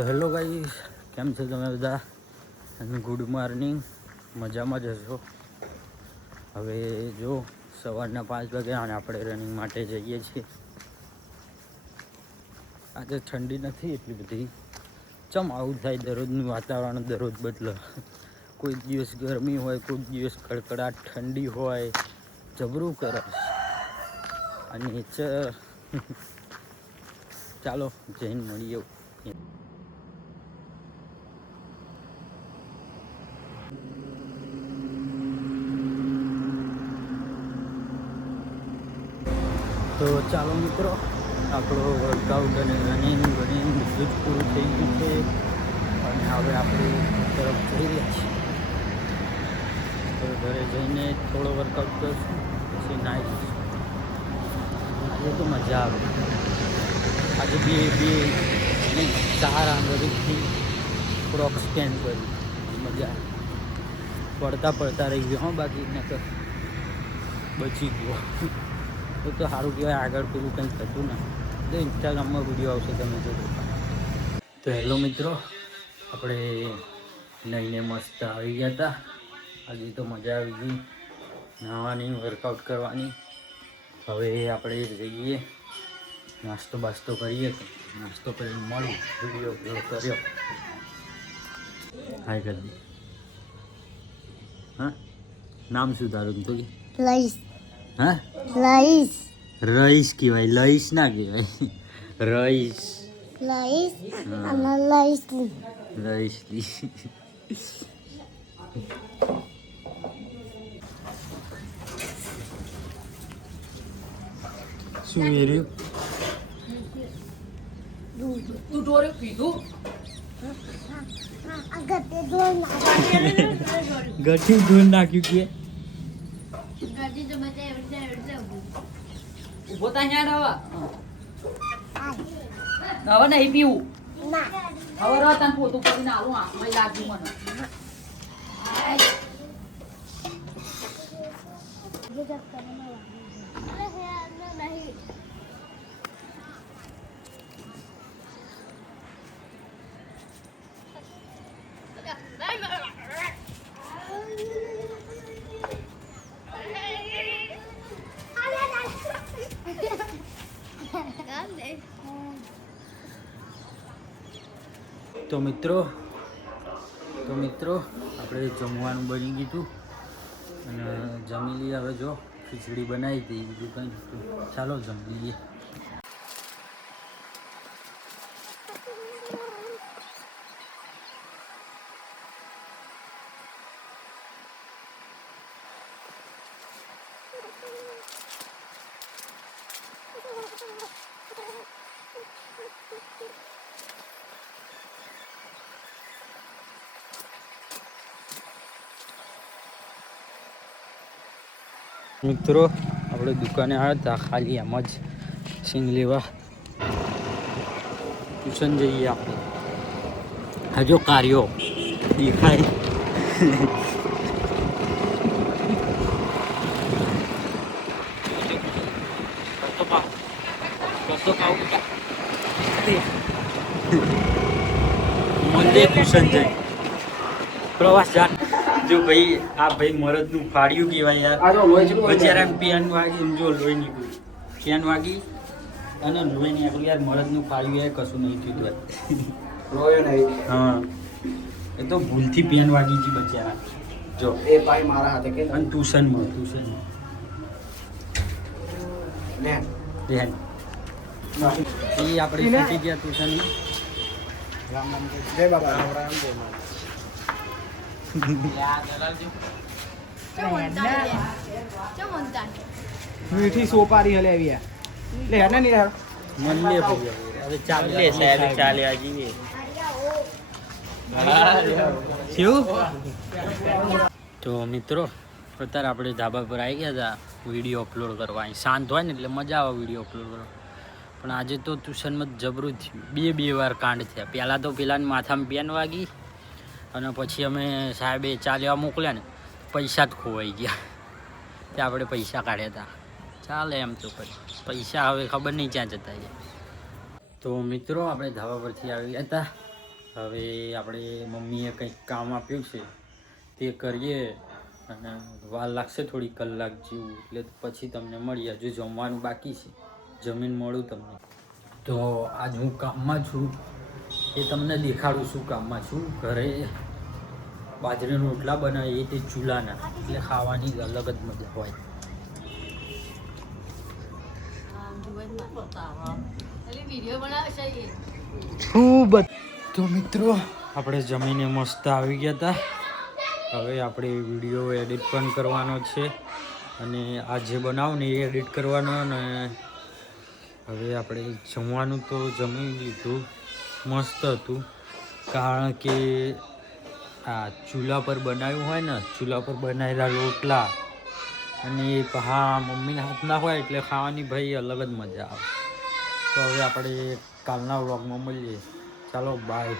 તો hello guys, કેમ છો તમે બધા? અને ગુડ મોર્નિંગ, મજામાં જ હશો. હવે જો સવારના 5 વાગે અને આપણે રનિંગ માટે જઈએ છીએ. આજે ઠંડી નથી એટલી બધી. ચમ આવું થાય, દરરોજનું વાતાવરણ દરરોજ બદલે. કોઈ દિવસ ગરમી હોય, કોઈ દિવસ કડકડાટ ઠંડી હોય, જબરું કરે. અને ચાલો જઈને મળીએ. તો ચાલો મિત્રો, આપણો વર્કઆઉટ અને રનિંગ બધું જ પૂરું થઈ ગયું છે અને હવે આપણે તરફ જઈ રહ્યા છીએ. તો ઘરે જઈને થોડો વર્કઆઉટ કરશું, પછી નાહી જઈશું. આજે તો મજા આવે. આજે બે 4 આંગળીથી ક્રોક સ્કેન કરી, મજા પડતા રહી ગયો. હા, બાકી ન તો બચી ગયો. તો સારું કહેવાય, આગળ પેલું કંઈ થતું ને. તો ઇન્સ્ટાગ્રામમાં વિડીયો આવશે, તમે જોજો. તો હેલો મિત્રો, આપણે નઈને મસ્ત આવી ગયા હતા. આજે તો મજા આવી ગઈ નાહવાની, વર્કઆઉટ કરવાની. હવે આપણે જઈએ, નાસ્તો બાસ્તો કરીએ. તો નાસ્તો કરીને મળી વિડીયો અપલોડ કર્યો. હાય કરી દે. હા, નામ શું તારું? તો લઈશ. હા, લઈશ. રઈસ કહેવાય, લઈશ ના કહેવાય. રઈસ. લઈશ અને લઈશ. રઈસલી. શું વેર્યું? તું ડોરે પીધું? ગઠી ધૂન નાખ્યું કે ઉભો તા હેડ હવે નહીં પીવું. હવે રહ તને પોતું કરીને આવું આંખમાં લાગ્યું મને. તો મિત્રો આપણે જમવાનું બની ગયું અને જમી લઈએ. હવે જો ખીચડી બનાવી હતી, બીજું કંઈ નહોતું. ચાલો જમી લઈએ. મિત્રો આપણે દુકાને આવ્યા હતા ખાલી એમ જ સિંગ લેવા. ટ્યુશન જઈએ આપણે. હજો કાર્યો દેખાય. મંદિર ટ્યુશન જઈ પ્રવાસ જા. જો ભાઈ, આ ભાઈ મરદનું ફાડ્યું કહેવાય યાર. બચારાને પેન વાગી, જો લોહી નીકળ્યું. પેન વાગી અને લોહી નીકળ્યું યાર. મરદનું ફાડ્યું યાર, કશું નહીં થયું. હા, એ તો ભૂલથી પેન વાગી ગઈ બચારા. જો એ ભાઈ મારા હાથે કે અને ટ્યુશનમાં એ આપણે છૂટી ગયા ટ્યુશનમાં. જય બાબા રામ રામ જય મા. મીઠી સોપારી હલે આવી લે હેને ની યાર મનલે ભાઈ હવે ચાલે સાહેબ ચાલે આજી શું. તો મિત્રો અત્યારે આપણે ધાબા પર આવી ગયા હતા વિડીયો અપલોડ કરવા. અહીં શાંત હોય ને એટલે મજા આવે વિડીયો અપલોડ કરવા. પણ આજે તો ટ્યુશનમાં જબરું થયું. બે વાર કાંડ થયા. પહેલાં તો પેલાની માથામાં પેન વાગી અને પછી અમે સાહેબે ચા લેવા મોકલ્યા ને, પૈસા જ ખોવાઈ ગયા. ત્યાં આપણે પૈસા કાઢ્યા હતા. ચાલે એમ તો કરી પૈસા હવે ખબર નહીં ક્યાં જતા ગયા. તો મિત્રો આપણે ધાબા પરથી આવી ગયા હતા હવે આપણે મમ્મીએ કંઈક કામ આપ્યું છે તે કરીએ અને વાર લાગશે થોડી કલાક જેવું, એટલે પછી તમને મળીએ. હજુ જમવાનું બાકી છે, જમીન મળું તમને. તો આજ હું કામમાં છું એ તમને દેખાડું શું કામમાં છું. ઘરે બાજરીના રોટલા બનાવીએ તે ચૂલાના, એટલે ખાવાની અલગ જ મજા હોય. ખૂબ તો મિત્રો આપણે જમીને મસ્ત આવી ગયા હતા. હવે આપણે વિડીયો એડિટ પણ કરવાનો છે અને આ જે બનાવું ને એ એડિટ કરવાનો. ને હવે આપણે જમવાનું તો જમી લીધું, મસ્ત હતું. કારણ કે આ ચૂલા પર બનાવ્યું હોય ને, ચૂલા પર બનાવેલા રોટલા અને હા મમ્મીના હાથના હોય એટલે ખાવાની ભાઈ અલગ જ મજા આવે. તો હવે આપણે કાલના વ્લોગમાં મળીએ. ચાલો બાય.